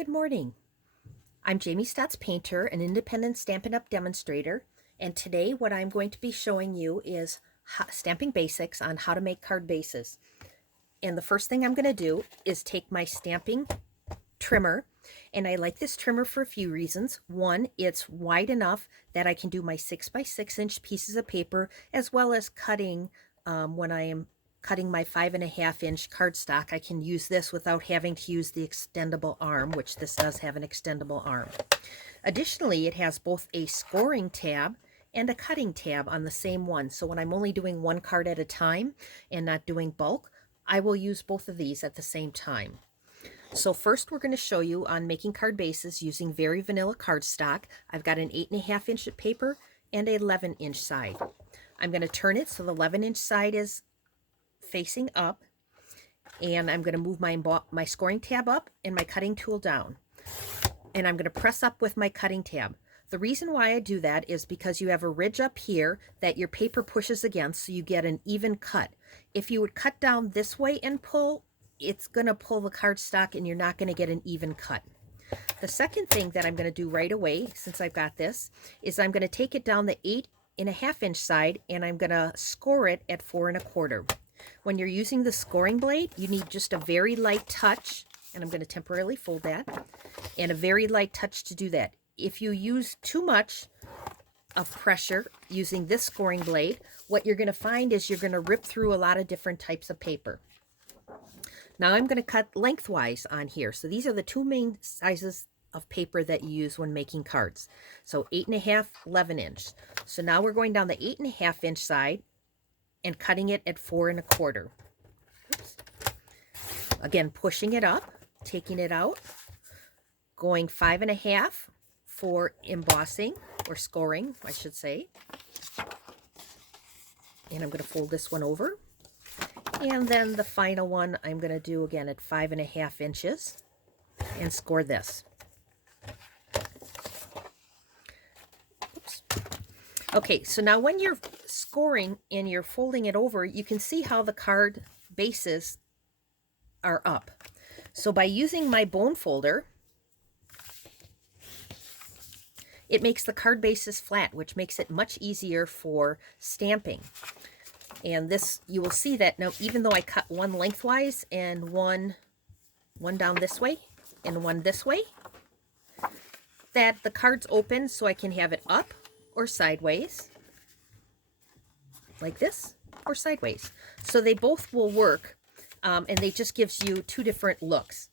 Good morning. I'm Jamie Statz-Paynter, an independent Stampin' Up! Demonstrator, and today what I'm going to be showing you is stamping basics on how to make card bases. And the first thing I'm going to do is take my stamping trimmer, and I like this trimmer for a few reasons. One, it's wide enough that I can do my 6 by 6 inch pieces of paper, as well as cutting when I am cutting my 5.5 inch cardstock. I can use this without having to use the extendable arm, which this does have an extendable arm. Additionally, it has both a scoring tab and a cutting tab on the same one. So when I'm only doing one card at a time and not doing bulk, I will use both of these at the same time. So first we're going to show you on making card bases using very vanilla cardstock. I've got an 8.5 inch paper and an 11 inch side. I'm going to turn it so the 11 inch side is facing up, and I'm going to move my scoring tab up and my cutting tool down, and I'm going to press up with my cutting tab. The reason why I do that is because you have a ridge up here that your paper pushes against, so you get an even cut. If you would cut down this way and pull, it's going to pull the cardstock and you're not going to get an even cut. The second thing that I'm going to do right away, since I've got this, is I'm going to take it down the 8.5 inch side and I'm going to score it at 4 1/4. When you're using the scoring blade, you need just a very light touch, and I'm going to temporarily fold that, and a very light touch to do that. If you use too much of pressure using this scoring blade, what you're going to find is you're going to rip through a lot of different types of paper. Now I'm going to cut lengthwise on here. So these are the two main sizes of paper that you use when making cards. So 8.5, 11 inch. So now we're going down the 8.5 inch side and cutting it at 4 1/4. Oops. Again, pushing it up, taking it out, going 5.5 for embossing, or scoring, I should say. And I'm going to fold this one over. And then the final one I'm going to do again at 5.5 inches and score this. Oops. Okay, so now when you're scoring and you're folding it over, you can see how the card bases are up. So by using my bone folder, it makes the card bases flat, which makes it much easier for stamping. And this, you will see that now, even though I cut one lengthwise and one down this way and one this way, that the card's open so I can have it up or sideways, like this, or sideways. So they both will work, and they just gives you two different looks.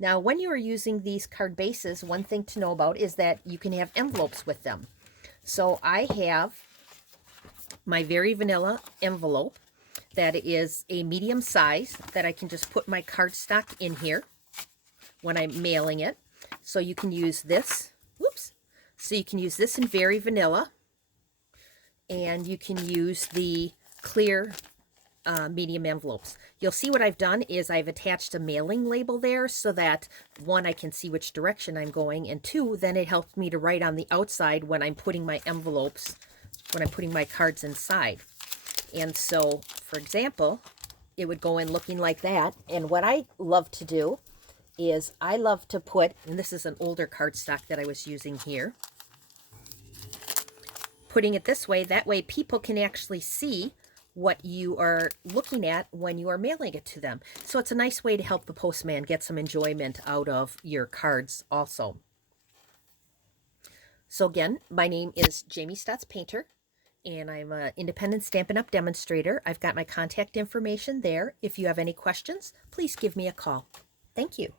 Now, when you are using these card bases, one thing to know about is that you can have envelopes with them. So I have my very vanilla envelope that is a medium size that I can just put my cardstock in here when I'm mailing it. So you can use this, whoops, so you can use this in very vanilla, and you can use the clear medium envelopes. You'll see what I've done is I've attached a mailing label there so that, one, I can see which direction I'm going, and two, then it helps me to write on the outside when I'm putting my envelopes, when I'm putting my cards inside. And so, for example, it would go in looking like that. And what I love to do is I love to put, and this is an older cardstock that I was using here, putting it this way, that way people can actually see what you are looking at when you are mailing it to them. So it's a nice way to help the postman get some enjoyment out of your cards also. So again, my name is Jamie Statz-Paynter, and I'm an independent Stampin' Up! Demonstrator. I've got my contact information there. If you have any questions, please give me a call. Thank you.